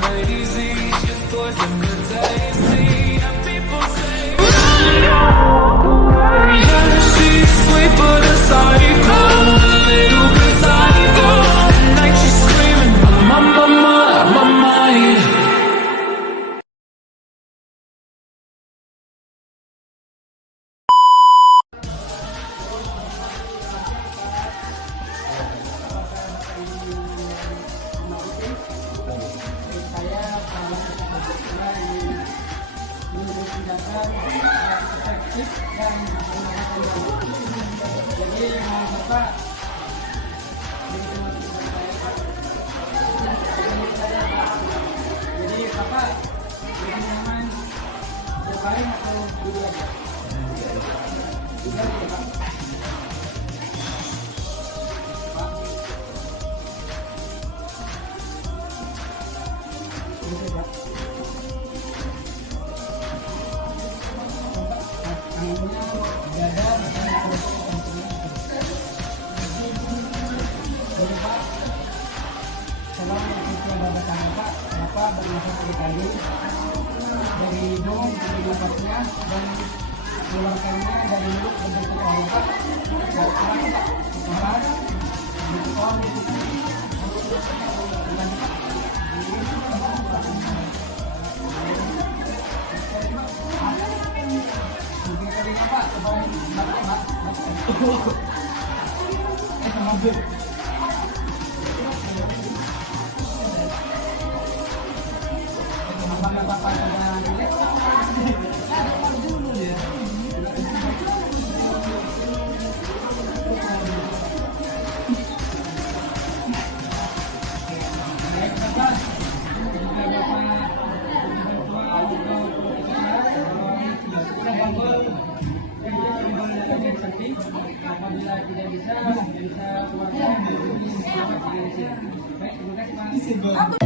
crazy. She's poison but tasty. And people say she's sweet but a psycho, a little bit psycho. At night she's screaming, my mind. Dari hidung, dari napasnya, dan keluarkannya dari mulut bentuk orang Pak. Dan arah Pak, arah, bentuk orang mungkin kalinya Pak, coba mobil. Apabila tidak bisa keluarkan.